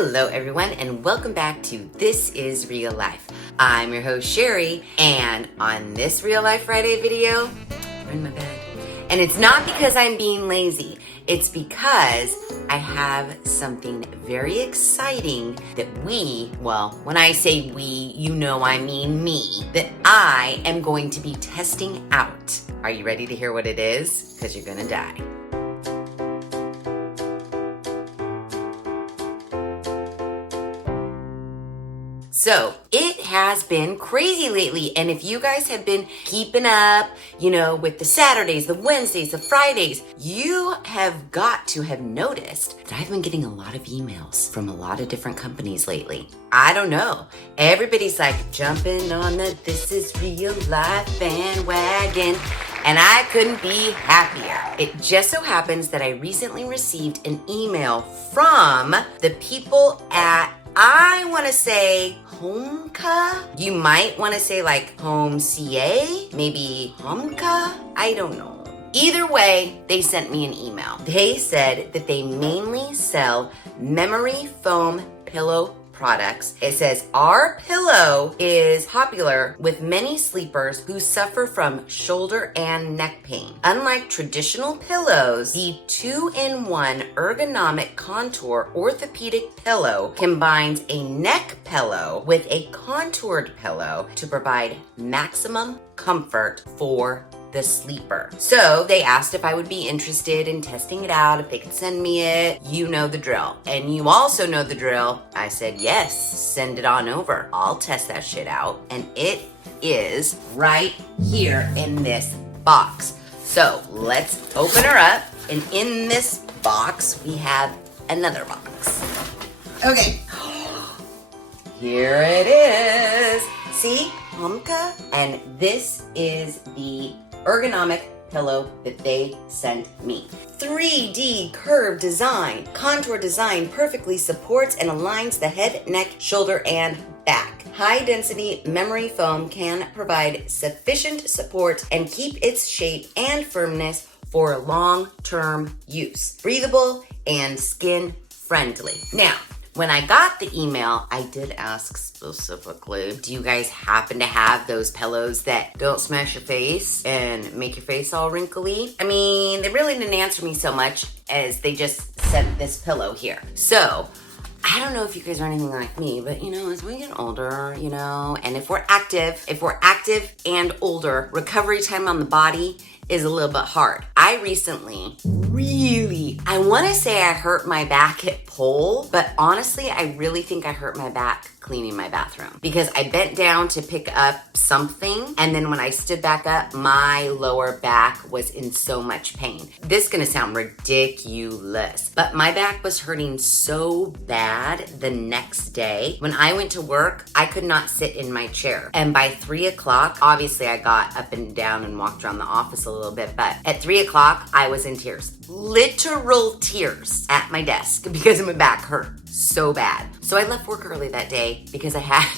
Hello everyone and welcome back to This Is Real Life. I'm your host Sheri, and on this Real Life Friday video, I'm in my bed. And it's not because I'm being lazy, it's because I have something very exciting that when I say we, you know I mean me, that I am going to be testing out. Are you ready to hear what it is? Because you're gonna die. So, it has been crazy lately, and if you guys have been keeping up, with the Saturdays, the Wednesdays, the Fridays, you have got to have noticed that I've been getting a lot of emails from a lot of different companies lately. I don't know. Everybody's like jumping on the This Is Real Life bandwagon, and I couldn't be happier. It just so happens that I recently received an email from the people at, I want to say HOMCA. You might want to say like HOMCA, maybe HOMCA. I don't know. Either way, they sent me an email. They said that they mainly sell memory foam pillow products. It says, our pillow is popular with many sleepers who suffer from shoulder and neck pain. Unlike traditional pillows, the 2-in-1 ergonomic contour orthopedic pillow combines a neck pillow with a contoured pillow to provide maximum comfort for the sleeper. So they asked if I would be interested in testing it out, if they could send me it. You know the drill. And you also know the drill. I said, yes, send it on over. I'll test that shit out. And it is right here in this box. So let's open her up. And in this box, we have another box. Okay. Here it is. See, HOMCA? And this is the ergonomic pillow that they sent me. 3D curved design, contour design perfectly supports and aligns the head, neck, shoulder, and back. High density memory foam can provide sufficient support and keep its shape and firmness for long-term use. Breathable and skin friendly. Now, when I got the email, I did ask specifically, do you guys happen to have those pillows that don't smash your face and make your face all wrinkly? I mean, they really didn't answer me so much as they just sent this pillow here. So, I don't know if you guys are anything like me, but as we get older, and if we're active and older, recovery time on the body is a little bit hard. I recently I want to say I hurt my back at pole, but honestly, I really think I hurt my back cleaning my bathroom because I bent down to pick up something, and then when I stood back up, my lower back was in so much pain. This is gonna sound ridiculous, but my back was hurting so bad the next day. When I went to work, I could not sit in my chair, and by 3 o'clock, obviously I got up and down and walked around the office a little bit, but at 3 o'clock, I was in tears. Literal tears at my desk because my back hurt so bad. So I left work early that day because I had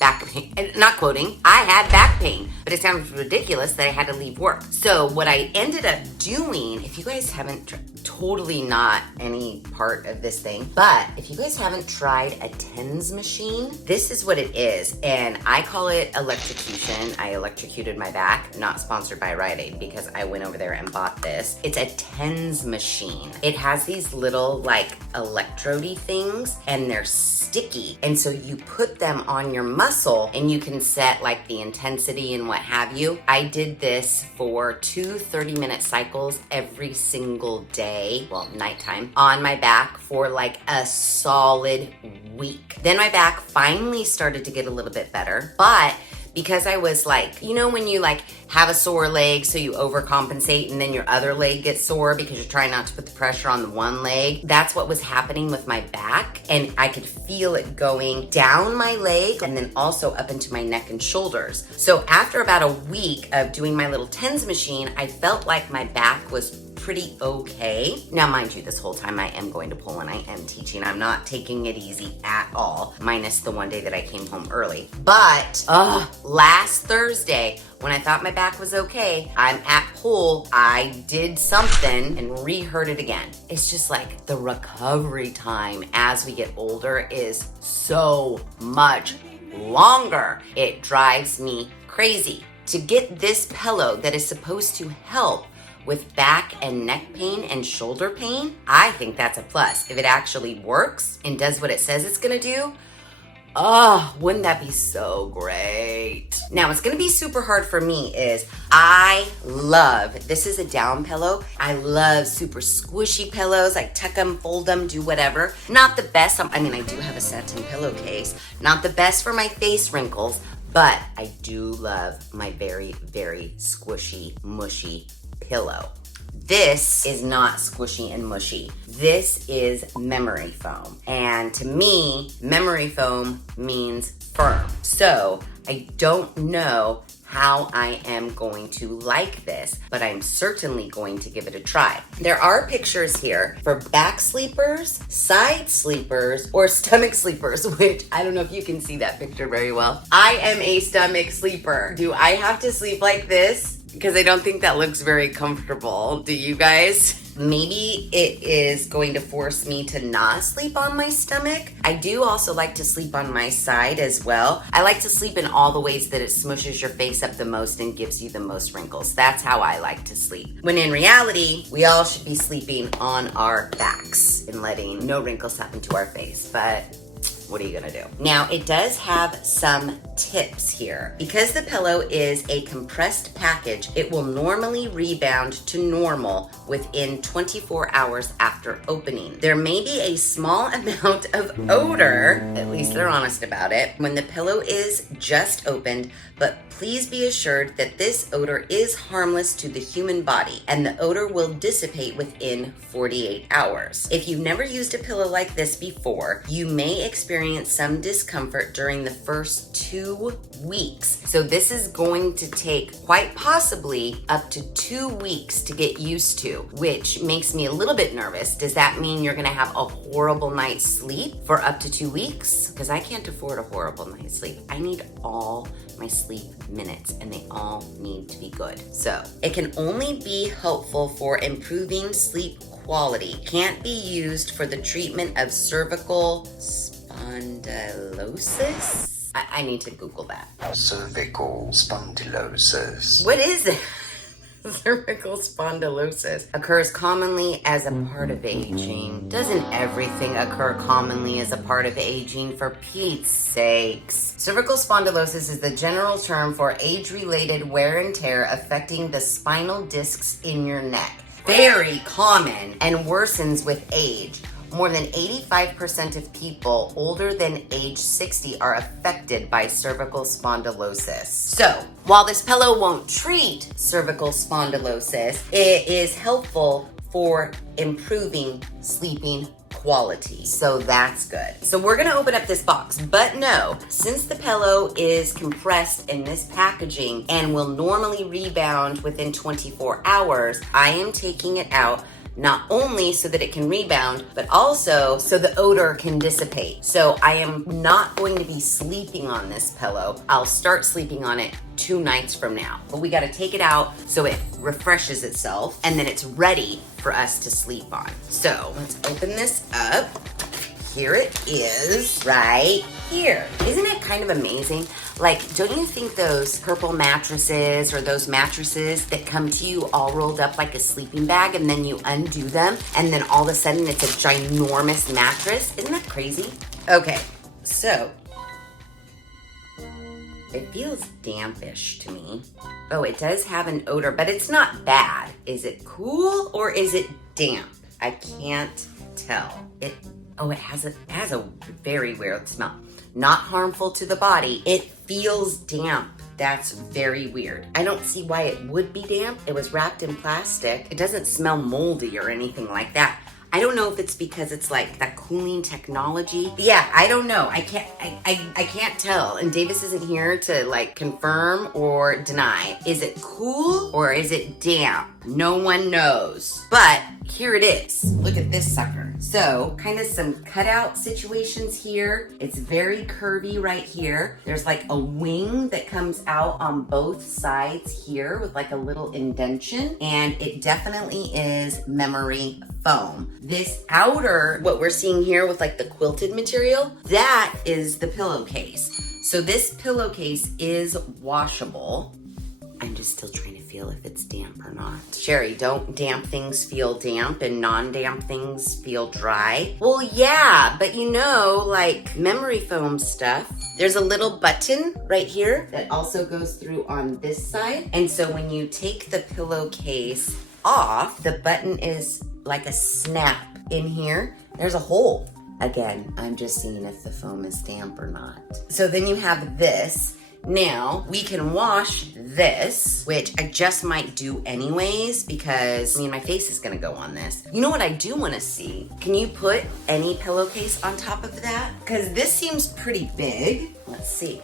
back pain. And not quoting, I had back pain, but it sounds ridiculous that I had to leave work. So what I ended up doing, if you guys haven't, totally not any part of this thing, but if you guys haven't tried a TENS machine, this is what it is. And I call it electrocution. I electrocuted my back, not sponsored by Rite Aid because I went over there and bought this. It's a TENS machine. It has these little electrode-y things and they're sticky. And so you put them on your muscle and you can set the intensity and what have you. I did this for 2 30-minute cycles every single day, nighttime, on my back for a solid week. Then my back finally started to get a little bit better, but because I was when you have a sore leg, so you overcompensate and then your other leg gets sore because you're trying not to put the pressure on the one leg. That's what was happening with my back, and I could feel it going down my leg and then also up into my neck and shoulders. So after about a week of doing my little TENS machine, I felt like my back was pretty okay. Now, mind you, this whole time I am going to pull and I am teaching. I'm not taking it easy at all, minus the one day that I came home early. But last Thursday, when I thought my back was okay, I'm at pull, I did something and re-hurt it again. It's just like the recovery time as we get older is so much longer. It drives me crazy. To get this pillow that is supposed to help with back and neck pain and shoulder pain, I think that's a plus. If it actually works and does what it says it's gonna do, wouldn't that be so great? Now, what's gonna be super hard for me is this is a down pillow. I love super squishy pillows. I tuck them, fold them, do whatever. Not the best, I do have a satin pillowcase. Not the best for my face wrinkles, but I do love my very, very squishy, mushy pillow. This is not squishy and mushy. This is memory foam. And to me, memory foam means firm. So I don't know how I am going to like this, but I'm certainly going to give it a try. There are pictures here for back sleepers, side sleepers, or stomach sleepers, which I don't know if you can see that picture very well. I am a stomach sleeper. Do I have to sleep like this? Because I don't think that looks very comfortable. Do you guys? Maybe it is going to force me to not sleep on my stomach. I do also like to sleep on my side as well. I like to sleep in all the ways that it smushes your face up the most and gives you the most wrinkles. That's how I like to sleep. When in reality, we all should be sleeping on our backs and letting no wrinkles happen to our face. But what are you gonna do? Now, it does have some tips here. Because the pillow is a compressed package, it will normally rebound to normal within 24 hours after opening. There may be a small amount of odor, at least they're honest about it, when the pillow is just opened, but please be assured that this odor is harmless to the human body and the odor will dissipate within 48 hours. If you've never used a pillow like this before, you may experience some discomfort during the first 2 weeks. So this is going to take quite possibly up to 2 weeks to get used to, which makes me a little bit nervous. Does that mean you're gonna have a horrible night's sleep for up to 2 weeks? Because I can't afford a horrible night's sleep. I need all my sleep minutes and they all need to be good. So it can only be helpful for improving sleep quality. Can't be used for the treatment of cervical spondylosis. I need to Google that. Cervical spondylosis. What is it? Cervical spondylosis occurs commonly as a part of aging. Doesn't everything occur commonly as a part of aging, for Pete's sakes? Cervical spondylosis is the general term for age-related wear and tear affecting the spinal discs in your neck. Very common and worsens with age. More than 85% of people older than age 60 are affected by cervical spondylosis. So, while this pillow won't treat cervical spondylosis, it is helpful for improving sleeping quality. So that's good. So we're gonna open up this box, but no, since the pillow is compressed in this packaging and will normally rebound within 24 hours, I am taking it out not only so that it can rebound, but also so the odor can dissipate. So I am not going to be sleeping on this pillow. I'll start sleeping on it 2 nights from now. But we gotta take it out so it refreshes itself and then it's ready for us to sleep on. So let's open this up. Here it is, right here. Isn't it kind of amazing? Like, don't you think those purple mattresses or those mattresses that come to you all rolled up like a sleeping bag and then you undo them and then all of a sudden it's a ginormous mattress? Isn't that crazy? Okay, so it feels dampish to me. Oh, it does have an odor, but it's not bad. Is it cool or is it damp? I can't tell. It has a very weird smell. Not harmful to the body. It feels damp. That's very weird. I don't see why it would be damp. It was wrapped in plastic. It doesn't smell moldy or anything like that. I don't know if it's because it's like that cooling technology. Yeah, I don't know. I can't tell. And Davis isn't here to like confirm or deny. Is it cool or is it damp? No one knows. But here it is. Look at this sucker. So kind of some cutout situations here. It's very curvy right here. There's like a wing that comes out on both sides here with like a little indentation. And it definitely is memory foam. This outer, what we're seeing here with like the quilted material, that is the pillowcase. So this pillowcase is washable. I'm just still trying to feel if it's damp or not. Sheri, don't damp things feel damp and non-damp things feel dry? Well, yeah, but you know, like memory foam stuff, there's a little button right here that also goes through on this side. And so when you take the pillowcase off, the button is like a snap in here. There's a hole. Again, I'm just seeing if the foam is damp or not. So then you have this. Now, we can wash this, which I just might do anyways because, I mean, my face is gonna go on this. You know what I do wanna see? Can you put any pillowcase on top of that? Because this seems pretty big. Let's see.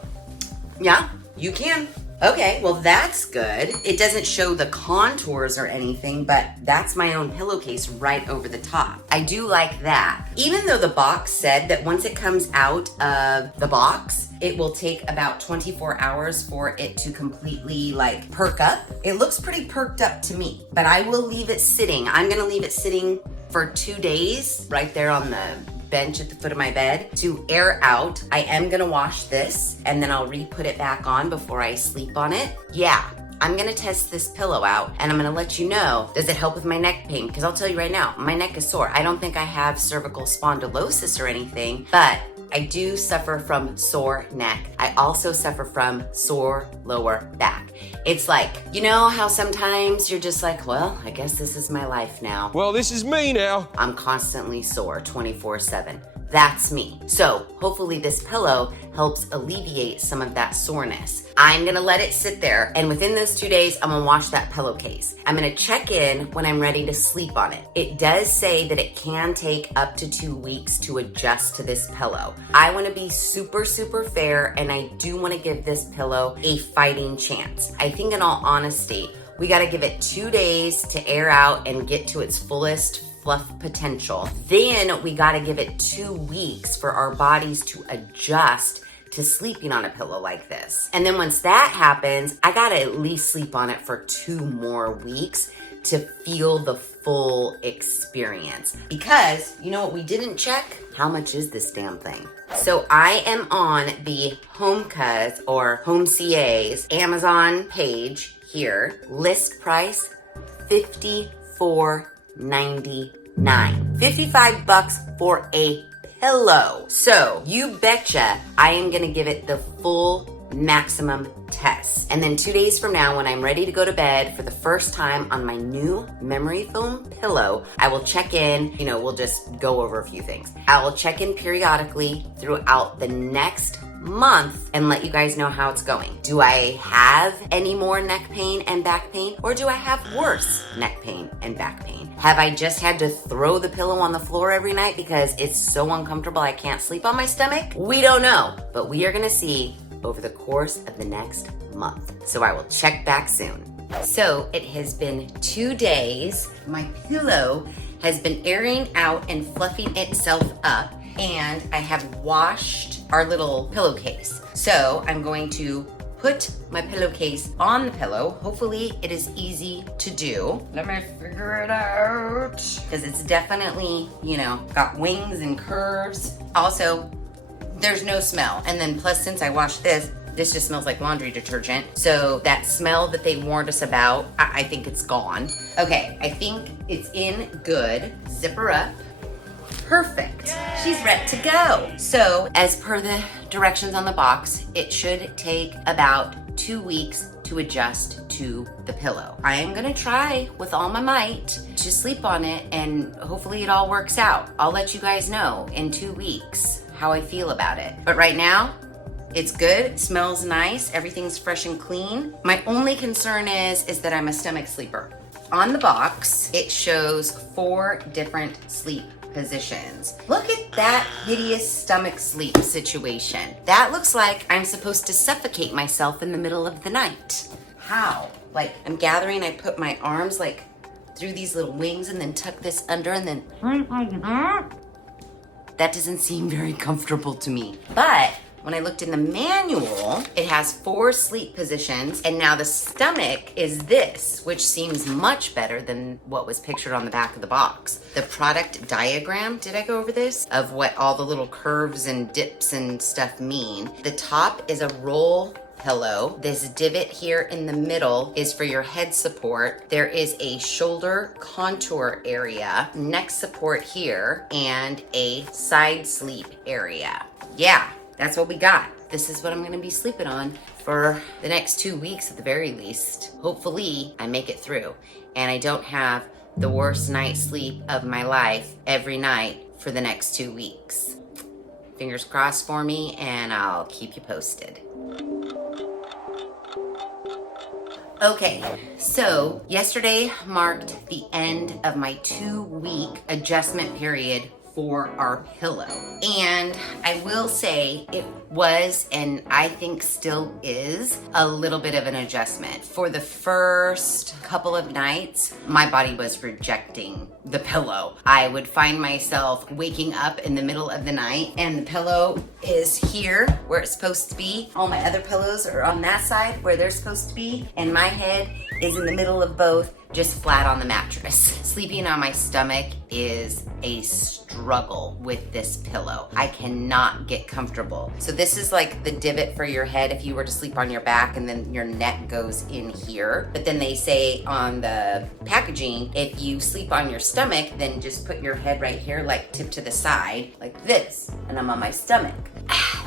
Yeah, you can. Okay, well that's good. It doesn't show the contours or anything, but that's my own pillowcase right over the top. I do like that. Even though the box said that once it comes out of the box, it will take about 24 hours for it to completely like perk up. It looks pretty perked up to me, but I will leave it sitting. I'm gonna leave it sitting for 2 days right there on the bench at the foot of my bed to air out. I am gonna wash this and then I'll re-put it back on before I sleep on it. Yeah, I'm gonna test this pillow out and I'm gonna let you know, does it help with my neck pain? Because I'll tell you right now, my neck is sore. I don't think I have cervical spondylosis or anything, but I do suffer from sore neck. I also suffer from sore lower back. It's like, you know how sometimes you're just like, well, I guess this is my life now. Well, this is me now. I'm constantly sore 24/7. That's me. So hopefully this pillow helps alleviate some of that soreness. I'm gonna let it sit there, and within those 2 days, I'm gonna wash that pillowcase. I'm gonna check in when I'm ready to sleep on it. It does say that it can take up to 2 weeks to adjust to this pillow. I wanna be super, super fair, and I do wanna give this pillow a fighting chance. I think in all honesty, we gotta give it 2 days to air out and get to its fullest fluff potential. Then we gotta give it 2 weeks for our bodies to adjust to sleeping on a pillow like this. And then once that happens, I gotta at least sleep on it for 2 more weeks to feel the full experience. Because, you know what we didn't check? How much is this damn thing? So I am on the HOMCA's or HOMCA's Amazon page here. List price, $54.99. $55 for a pillow. So you betcha I am gonna give it the full maximum test. And then 2 days from now, when I'm ready to go to bed for the first time on my new memory foam pillow, I will check in, you know, we'll just go over a few things. I will check in periodically throughout the next month and let you guys know how it's going. Do I have any more neck pain and back pain, or do I have worse neck pain and back pain? Have I just had to throw the pillow on the floor every night because it's so uncomfortable I can't sleep on my stomach? We don't know, but we are gonna see over the course of the next month. So I will check back soon. So it has been 2 days. My pillow has been airing out and fluffing itself up, and I have washed our little pillowcase. So I'm going to put my pillowcase on the pillow. Hopefully it is easy to do. Let me figure it out. Because it's definitely, you know, got wings and curves. Also, there's no smell. And then plus, since I washed this just smells like laundry detergent. So that smell that they warned us about, I think it's gone. Okay, I think it's in good. Zip her up. Perfect. She's ready to go. So as per the directions on the box, it should take about 2 weeks to adjust to the pillow. I am gonna try with all my might to sleep on it, and hopefully it all works out. I'll let you guys know in 2 weeks how I feel about it. But right now, it's good, it smells nice, everything's fresh and clean. My only concern is that I'm a stomach sleeper. On the box, it shows 4 different sleep positions. Look at that hideous stomach sleep situation. That looks like I'm supposed to suffocate myself in the middle of the night. How? Like, I'm gathering, I put my arms like through these little wings and then tuck this under and then sleep like that? That doesn't seem very comfortable to me. But when I looked in the manual, it has 4 sleep positions, and now the stomach is this, which seems much better than what was pictured on the back of the box. The product diagram, did I go over this? Of what all the little curves and dips and stuff mean. The top is a roll pillow. This divot here in the middle is for your head support. There is a shoulder contour area, neck support here, and a side sleep area. Yeah, that's what we got. This is what I'm gonna be sleeping on for the next 2 weeks at the very least. Hopefully I make it through and I don't have the worst night's sleep of my life every night for the next 2 weeks. Fingers crossed for me, and I'll keep you posted. Okay, so yesterday marked the end of my 2-week adjustment period for our pillow. And I will say it was, and I think still is, a little bit of an adjustment. For the first couple of nights, my body was rejecting the pillow. I would find myself waking up in the middle of the night and the pillow is here where it's supposed to be. All my other pillows are on that side where they're supposed to be, and my head is in the middle of both, just flat on the mattress. Sleeping on my stomach is a struggle with this pillow. I cannot get comfortable. So this is like the divot for your head if you were to sleep on your back, and then your neck goes in here. But then they say on the packaging, if you sleep on your stomach, then just put your head right here, like tip to the side, like this, and I'm on my stomach.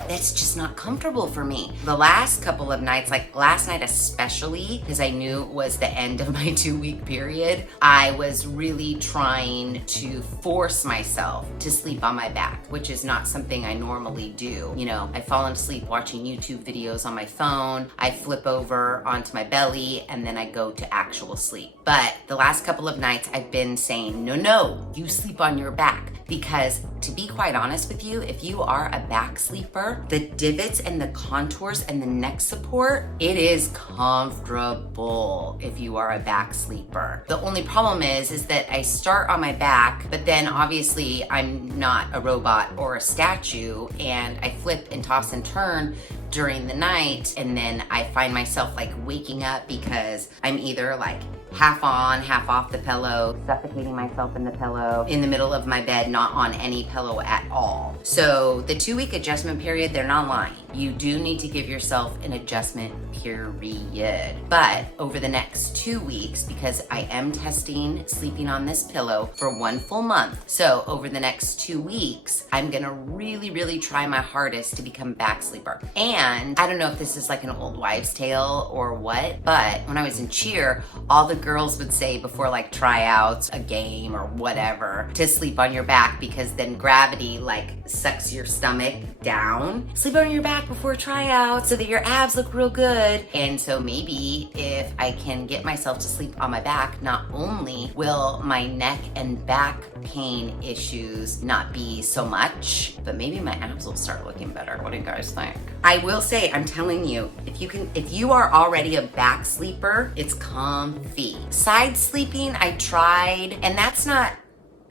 That's just not comfortable for me. The last couple of nights, like last night especially, because I knew it was the end of my 2-week period, I was really trying to force myself to sleep on my back, which is not something I normally do. You know, I've fallen asleep watching YouTube videos on my phone, I flip over onto my belly, and then I go to actual sleep. But the last couple of nights I've been saying, no, you sleep on your back. Because to be quite honest with you, if you are a back sleeper, the divots and the contours and the neck support, it is comfortable if you are a back sleeper. The only problem is that I start on my back, but then obviously I'm not a robot or a statue, and I flip and toss and turn during the night, and then I find myself like waking up because I'm either like half on, half off the pillow, suffocating myself in the pillow, in the middle of my bed, not on any pillow at all. So the 2-week adjustment period, they're not lying. You do need to give yourself an adjustment period. But over the next 2 weeks, because I am testing sleeping on this pillow for 1 full month, so over the next 2 weeks, I'm gonna really try my hardest to become a back sleeper. And I don't know if this is like an old wives' tale or what, but when I was in cheer, all the girls would say before like tryouts, a game or whatever, to sleep on your back, because then gravity like sucks your stomach down. Sleep on your back before tryouts so that your abs look real good. And so maybe if I can get myself to sleep on my back, not only will my neck and back pain issues not be so much, but maybe my abs will start looking better. What do you guys think? I will say, I'm telling you, if you are already a back sleeper, it's comfy. Side sleeping, I tried, and that's not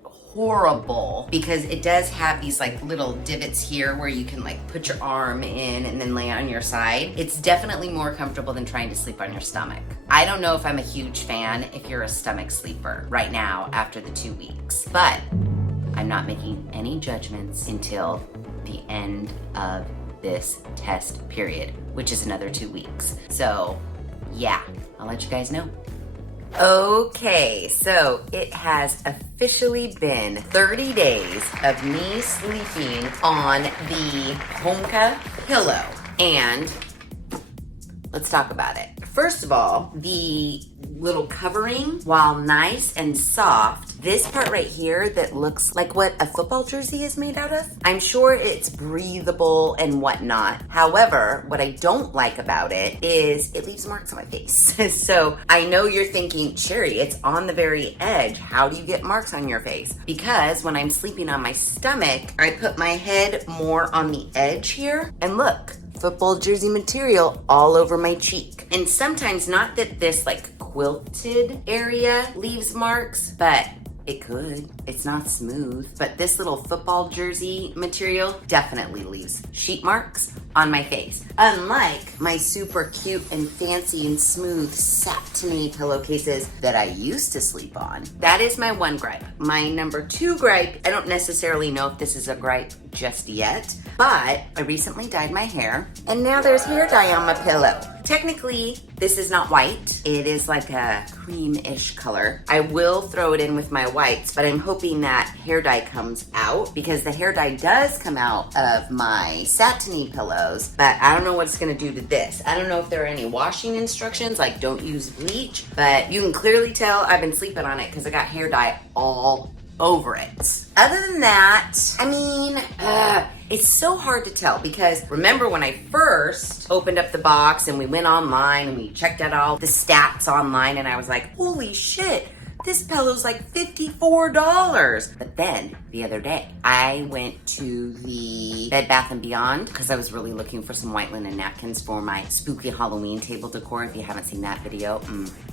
horrible because it does have these like little divots here where you can like put your arm in and then lay on your side. It's definitely more comfortable than trying to sleep on your stomach. I don't know if I'm a huge fan if you're a stomach sleeper right now after the 2 weeks, but I'm not making any judgments until the end of this test period, which is another 2 weeks. So yeah, I'll let you guys know. Okay, so it has officially been 30 days of me sleeping on the HOMCA pillow, and let's talk about it. First of all, the little covering, while nice and soft, this part right here that looks like what a football jersey is made out of, I'm sure it's breathable and whatnot. However, what I don't like about it is it leaves marks on my face. So I know you're thinking, Sheri, it's on the very edge. How do you get marks on your face? Because when I'm sleeping on my stomach, I put my head more on the edge here, and look, football jersey material all over my cheek. And sometimes, not that this like quilted area leaves marks, but it could. It's not smooth, but this little football jersey material definitely leaves sheet marks on my face. Unlike my super cute and fancy and smooth satiny pillowcases that I used to sleep on. That is my one gripe. My number two gripe, I don't necessarily know if this is a gripe just yet, but I recently dyed my hair and now there's hair dye on my pillow. Technically, this is not white. It is like a cream-ish color. I will throw it in with my whites, but I'm hoping that hair dye comes out because the hair dye does come out of my satiny pillows, but I don't know what it's gonna do to this. I don't know if there are any washing instructions, like don't use bleach, but you can clearly tell I've been sleeping on it because I got hair dye all over it. Other than that, I mean, it's so hard to tell because remember when I first opened up the box and we went online and we checked out all the stats online and I was like, holy shit, this pillow's like $54. But then the other day, I went to the Bed Bath & Beyond because I was really looking for some white linen napkins for my spooky Halloween table decor. If you haven't seen that video,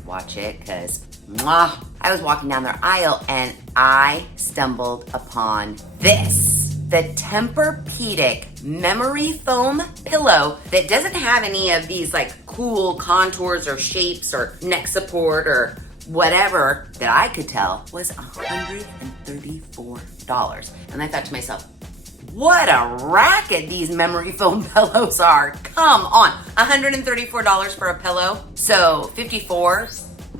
watch it because I was walking down their aisle and I stumbled upon this. The Tempur-Pedic memory foam pillow that doesn't have any of these like cool contours or shapes or neck support or whatever that I could tell was $134. And I thought to myself, what a racket these memory foam pillows are. Come on, $134 for a pillow. So 54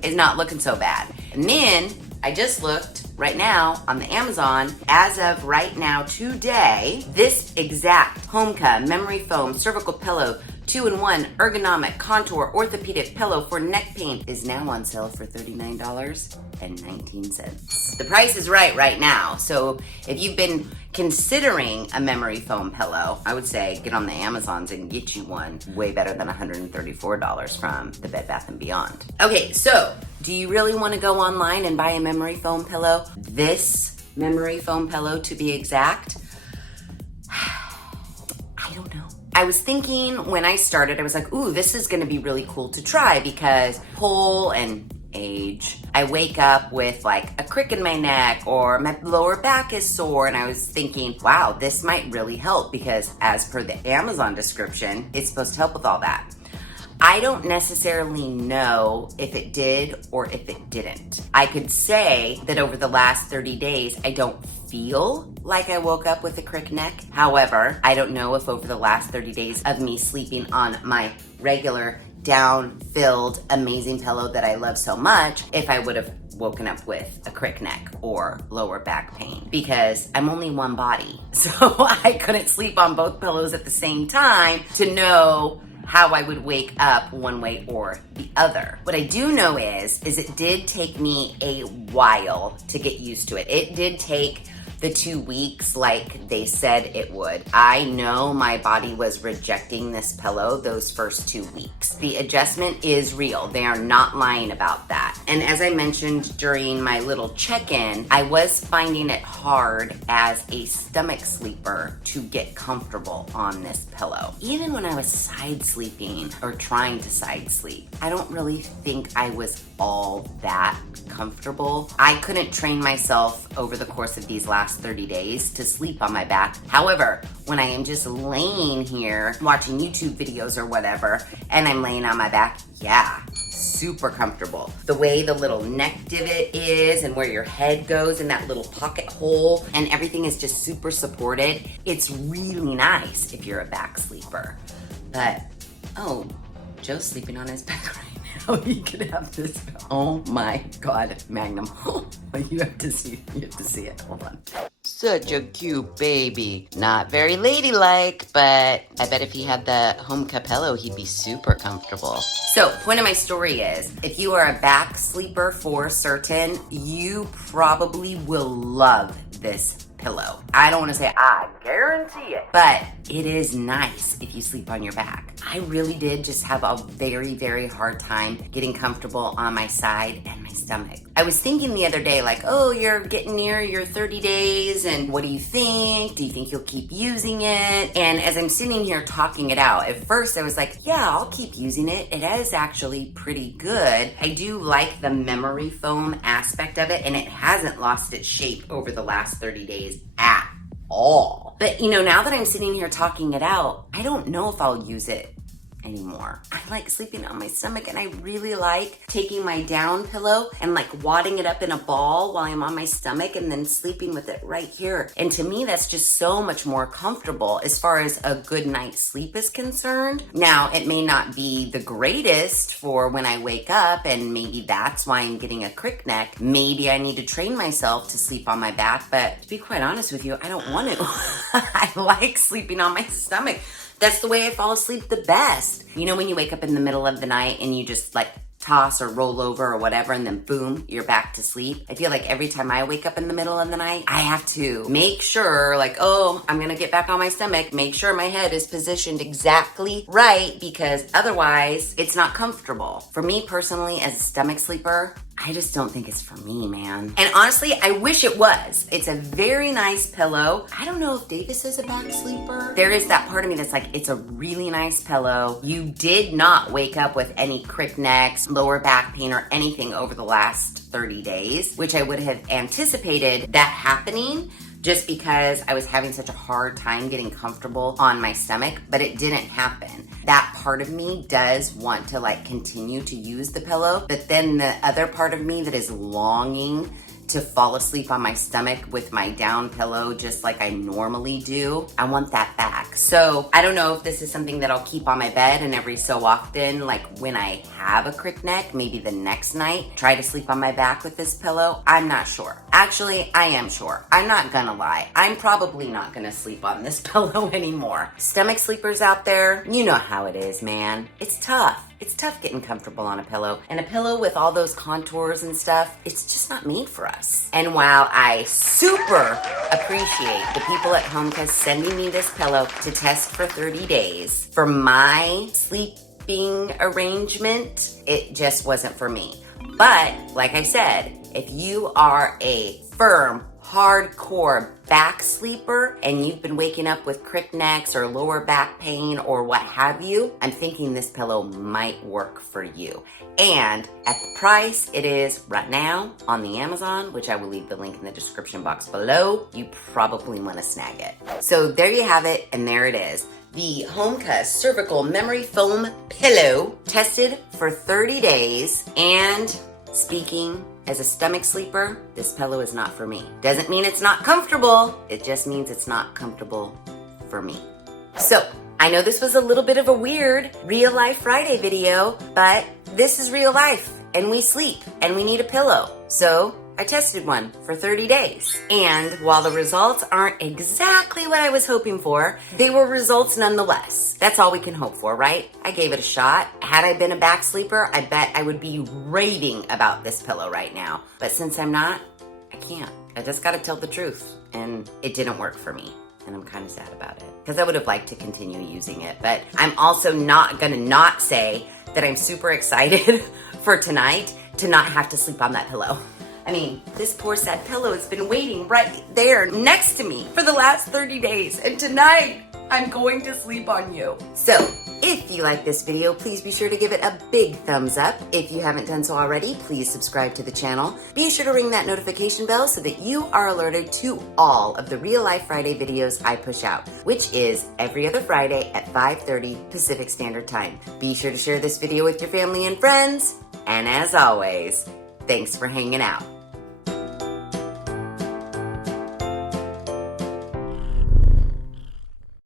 is not looking so bad. And then I just looked right now on the Amazon, as of right now today, this exact HOMCA memory foam cervical pillow 2-in-1 ergonomic contour orthopedic pillow for neck pain is now on sale for $39.19. The price is right now. So if you've been considering a memory foam pillow, I would say get on the Amazons and get you one way better than $134 from the Bed Bath & Beyond. Okay, so do you really want to go online and buy a memory foam pillow? This memory foam pillow to be exact? I don't know. I was thinking when I started, I was like, ooh, this is gonna be really cool to try because pull and age. I wake up with like a crick in my neck or my lower back is sore and I was thinking, wow, this might really help because as per the Amazon description, it's supposed to help with all that. I don't necessarily know if it did or if it didn't. I could say that over the last 30 days, I don't feel like I woke up with a crick neck. However, I don't know if over the last 30 days of me sleeping on my regular down-filled amazing pillow that I love so much, if I would have woken up with a crick neck or lower back pain because I'm only one body. So I couldn't sleep on both pillows at the same time to know how I would wake up one way or the other. What I do know is it did take me a while to get used to it. It did take the 2 weeks like they said it would. I know my body was rejecting this pillow those first 2 weeks. The adjustment is real. They are not lying about that. And as I mentioned during my little check-in, I was finding it hard as a stomach sleeper to get comfortable on this pillow. Even when I was side sleeping or trying to side sleep, I don't really think I was all that comfortable. I couldn't train myself over the course of these last 30 days to sleep on my back. However, when I am just laying here watching YouTube videos or whatever, and I'm laying on my back, yeah, super comfortable. The way the little neck divot is and where your head goes in that little pocket hole and everything is just super supported. It's really nice if you're a back sleeper. But, oh, Joe's sleeping on his back right now. He could have this. Oh my God, Magnum. You have to see it. Hold on. Such a cute baby. Not very ladylike, but I bet if he had the HOMCA pillow, he'd be super comfortable. So, point of my story is, if you are a back sleeper for certain, you probably will love this pillow. I don't want to say I guarantee it, but it is nice if you sleep on your back. I really did just have a very, very hard time getting comfortable on my side and my stomach. I was thinking the other day, like, oh, you're getting near your 30 days, and what do you think? Do you think you'll keep using it? And as I'm sitting here talking it out, at first I was like, yeah, I'll keep using it. It is actually pretty good. I do like the memory foam aspect of it, and it hasn't lost its shape over the last 30 days at all. But now that I'm sitting here talking it out, I don't know if I'll use it anymore. I like sleeping on my stomach, and I really like taking my down pillow and like wadding it up in a ball while I'm on my stomach and then sleeping with it right here. And to me, that's just so much more comfortable as far as a good night's sleep is concerned. Now, it may not be the greatest for when I wake up, and maybe that's why I'm getting a crick neck. Maybe I need to train myself to sleep on my back, but to be quite honest with you, I don't want to. I like sleeping on my stomach. That's the way I fall asleep the best. When you wake up in the middle of the night and you just like toss or roll over or whatever, and then boom, you're back to sleep. I feel like every time I wake up in the middle of the night, I have to make sure, like, oh, I'm gonna get back on my stomach, make sure my head is positioned exactly right, because otherwise it's not comfortable. For me personally, as a stomach sleeper, I just don't think it's for me, man. And honestly, I wish it was. It's a very nice pillow. I don't know if Davis is a back sleeper. There is that part of me that's like, it's a really nice pillow. You did not wake up with any crick necks, lower back pain, or anything over the last 30 days, which I would have anticipated that happening just because I was having such a hard time getting comfortable on my stomach, but it didn't happen. That part of me does want to like continue to use the pillow, but then the other part of me that is longing to fall asleep on my stomach with my down pillow just like I normally do, I want that back. So I don't know if this is something that I'll keep on my bed, and every so often, like when I have a crick neck, maybe the next night, try to sleep on my back with this pillow. I'm not sure. Actually, I am sure. I'm not gonna lie. I'm probably not gonna sleep on this pillow anymore. Stomach sleepers out there, you know how it is, man. It's tough. It's tough getting comfortable on a pillow. And a pillow with all those contours and stuff, it's just not made for us. And while I super appreciate the people at HOMCA sending me this pillow to test for 30 days, for my sleeping arrangement, it just wasn't for me. But like I said, if you are a firm, hardcore back sleeper and you've been waking up with crick necks or lower back pain or what have you, I'm thinking this pillow might work for you. And at the price it is right now on the Amazon, which I will leave the link in the description box below, you probably want to snag it. So there you have it, and there it is. The HOMCA Cervical Memory Foam Pillow, tested for 30 days, and speaking as a stomach sleeper, this pillow is not for me. Doesn't mean it's not comfortable, it just means it's not comfortable for me. So, I know this was a little bit of a weird Real Life Friday video, but this is real life, and we sleep, and we need a pillow. So, I tested one for 30 days. And while the results aren't exactly what I was hoping for, they were results nonetheless. That's all we can hope for, right? I gave it a shot. Had I been a back sleeper, I bet I would be raving about this pillow right now. But since I'm not, I can't. I just gotta tell the truth. And it didn't work for me. And I'm kind of sad about it, because I would have liked to continue using it. But I'm also not gonna not say that I'm super excited for tonight to not have to sleep on that pillow. I mean, this poor sad pillow has been waiting right there next to me for the last 30 days, and tonight I'm going to sleep on you. So, if you like this video, please be sure to give it a big thumbs up. If you haven't done so already, please subscribe to the channel. Be sure to ring that notification bell so that you are alerted to all of the Real Life Friday videos I push out, which is every other Friday at 5:30 Pacific Standard Time. Be sure to share this video with your family and friends, and as always, thanks for hanging out.